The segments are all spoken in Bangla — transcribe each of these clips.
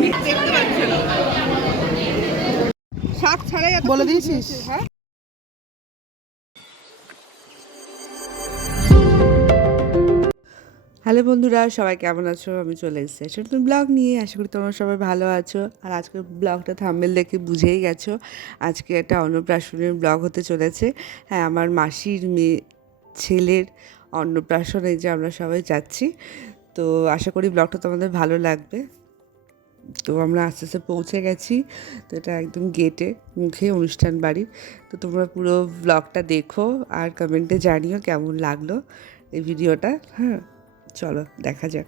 দেখতে পাচ্ছ না, শাক ছাড়াই বলে দিয়েছিস? হ্যাঁ। হ্যালো বন্ধুরা, সবাই কেমন আছো? আমি চলে এসেছি ছোট্ট ব্লগ নিয়ে। আশা করি তোমরা সবাই ভালো আছো। আর আজকের ব্লগটা থাম্বনেল দেখে বুঝেই গেছো আজকে একটা অন্নপ্রাশনের ব্লগ হতে চলেছে। হ্যাঁ, আমার মাসির মেয়ে ছেলের অন্নপ্রাশনে যে আমরা সবাই যাচ্ছি। তো আশা করি ব্লগটা তোমাদের ভালো লাগবে। তো আমরা আস্তে আস্তে পৌঁছে গেছি। তো এটা একদম গেটে মুখে অনুষ্ঠান বাড়ির। তো তোমরা পুরো ব্লগটা দেখো আর কমেন্টে জানিও কেমন লাগলো এই ভিডিওটা। হ্যাঁ, চলো দেখা যাক।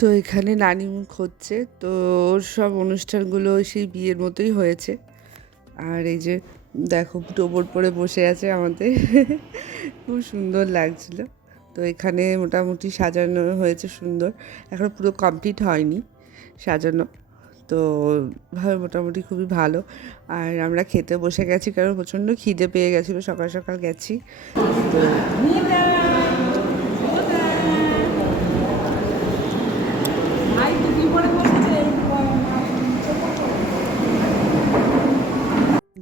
তো এখানে নানি মুখ হচ্ছে। তো ওর সব অনুষ্ঠানগুলো সেই বিয়ের মতোই হয়েছে। আর এই যে দেখো টোবর পরে বসে আছে আমাদের, খুব সুন্দর লাগছিল। তো এখানে মোটামুটি সাজানো হয়েছে সুন্দর, এখন পুরো কমপ্লিট হয়নি সাজানো। তো ভাবে মোটামুটি খুবই ভালো। আর আমরা খেতে বসে গেছি কারণ প্রচণ্ড খিদে পেয়ে গেছিলো, সকাল সকাল গেছি। তো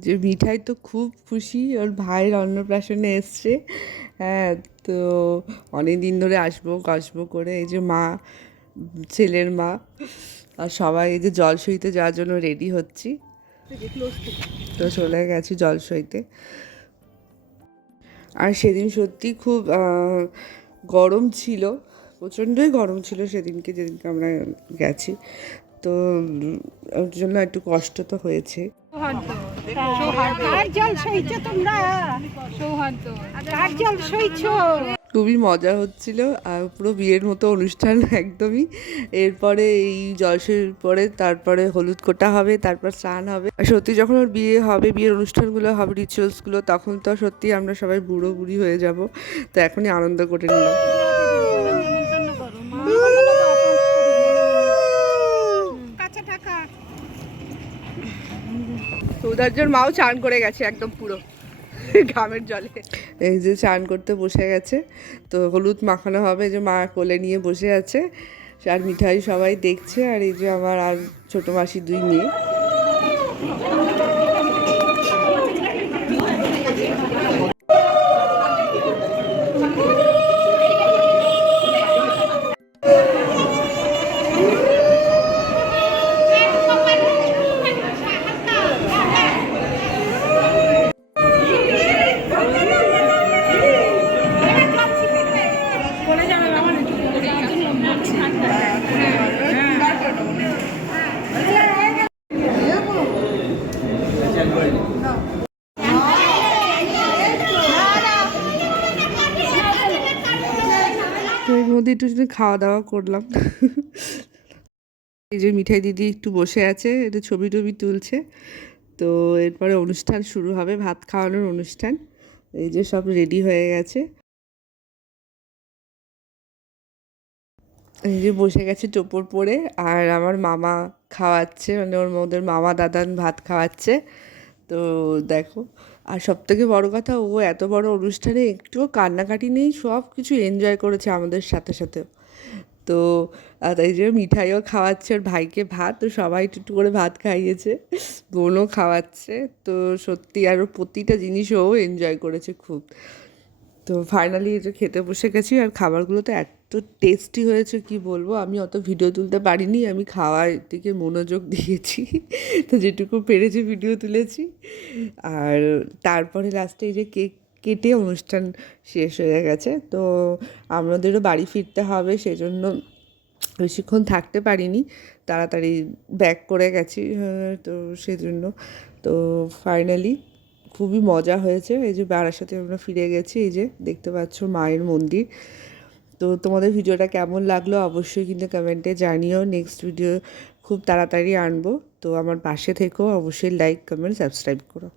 যে মিঠাই তো খুব খুশি, ওর ভাইয়ের অন্নপ্রাশনে এসছে। হ্যাঁ, তো অনেক দিন ধরে আসবো আসবো করে এই যে মা, ছেলের মা আর সবাই এই যে জল সইতে যাওয়ার জন্য রেডি হচ্ছি। তো চলে গেছি জল সইতে। আর সেদিন সত্যি খুব গরম ছিল, প্রচণ্ডই গরম ছিল সেদিনকে, যেদিনকে আমরা গেছি। তো ওর জন্য একটু কষ্ট তো হয়েছে। খুবই মজা হচ্ছিল আর পুরো বিয়ের মতো অনুষ্ঠান একদমই। এরপরে এই জলসের পরে তারপরে হলুদ কোটা হবে, তারপর স্নান হবে। আর সত্যি যখন ওর বিয়ে হবে, বিয়ের অনুষ্ঠানগুলো হবে, রিচুয়ালসগুলো, তখন তো সত্যি আমরা সবাই বুড়ো বুড়ি হয়ে যাব। তো এখনই আনন্দ করে নিলাম। সৌদার্যর মাও চান করে গেছে একদম পুরো ঘামের জলে। এই যে চান করতে বসে গেছে। তো হলুদ মাখানো হবে, এই যে মা কোলে নিয়ে বসে আছে আর মিঠাই সবাই দেখছে। আর এই যে আমার আর ছোটো মাসির 2 মেয়ে। তো এর মধ্যে একটু খাওয়া দাওয়া করলাম। এই যে মিঠাই দিদি একটু বসে আছে, একটু ছবি টবি তুলছে। তো এরপরে অনুষ্ঠান শুরু হবে, ভাত খাওয়ানোর অনুষ্ঠান। এই যে সব রেডি হয়ে গেছে। এই যে বসে গেছে টোপর পরে, আর আমার মামা খাওয়াচ্ছে, মানে ওদের মামা দাদান ভাত খাওয়াচ্ছে। তো দেখো, আর সবথেকে বড় কথা, ও এত বড় অনুষ্ঠানে একটুও কান্নাকাটি নেই, সব কিছু এনজয় করেছে আমাদের সাথে সাথে। তো এই যে মিঠাইও খাওয়াচ্ছে ওর ভাইকে ভাত, তো সবাই একটু করে ভাত খাইয়েছে, বোনও খাওয়াচ্ছে। তো সত্যি আরও প্রতিটা জিনিসও এনজয় করেছে খুব। তো ফাইনালি এটা খেতে বসে গেছি। আর খাবারগুলো তো এত টেস্টি হয়েছে কি বলবো, আমি অত ভিডিও তুলতে পারিনি, আমি খাওয়ার দিকে মনোযোগ দিয়েছি। তো যেটুকু পেরেছি ভিডিও তুলেছি। আর তারপরে লাস্টে এই যে কেক কেটে অনুষ্ঠান শেষ হয়ে গেছে। তো আমাদেরও বাড়ি ফিরতে হবে, সেজন্য বেশিক্ষণ থাকতে পারিনি, তাড়াতাড়ি ব্যাক করে গেছি। তো সেজন্য তো ফাইনালি খুবই মজা হয়েছে। এই যে বারাসাতে আমরা ফিরে গেছি, এই যে দেখতে পাচ্ছ মায়ের মন্দির। তো তোমাদের ভিডিওটা কেমন লাগলো অবশ্যই কিন্তু কমেন্টে জানিও। নেক্সট ভিডিও খুব তাড়াতাড়ি আনবো। তো আমার পাশে থেকো, অবশ্যই লাইক কমেন্ট সাবস্ক্রাইব করো।